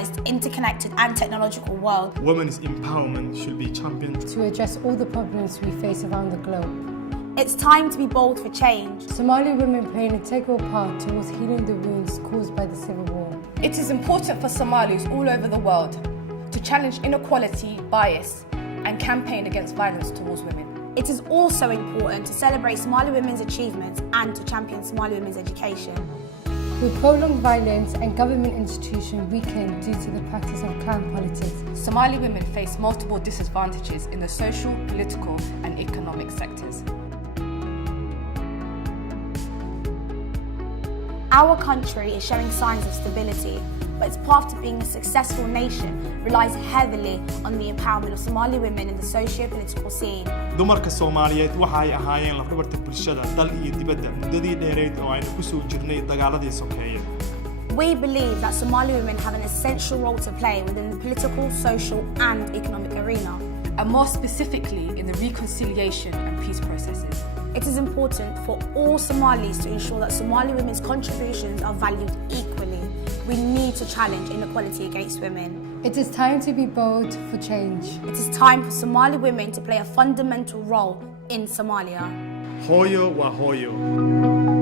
globalised, interconnected and technological world. Women's empowerment should be championed to address all the problems we face around the globe. It's time to be bold for change. Somali women play an integral part towards healing the wounds caused by the civil war. It is important for Somalis all over the world to challenge inequality, bias, and campaign against violence towards women. It is also important to celebrate Somali women's achievements and to champion Somali women's education. With prolonged violence and government institutions weakened due to the practice of clan politics, Somali women face multiple disadvantages in the social, political, and economic sectors. Our country is showing signs of stability, but its path to being a successful nation relies heavily on the empowerment of Somali women in the socio-political scene. Dumarka Soomaaliyeed waxay ahaayeen lafdhabarta bulshada dal iyo dibadda mudadii dheereed oo aynu ku soo jirnay dagaaladaii sokeeye. We believe that Somali women have an essential role to play within the political, social and economic arena. And more specifically in the reconciliation and peace processes. It is important for all Somalis to ensure that Somali women's contributions are valued equally. We need to challenge inequality against women. it is time to be bold for change. It is time for Somali women to play a fundamental role in Somalia. Hooyo waa hooyo.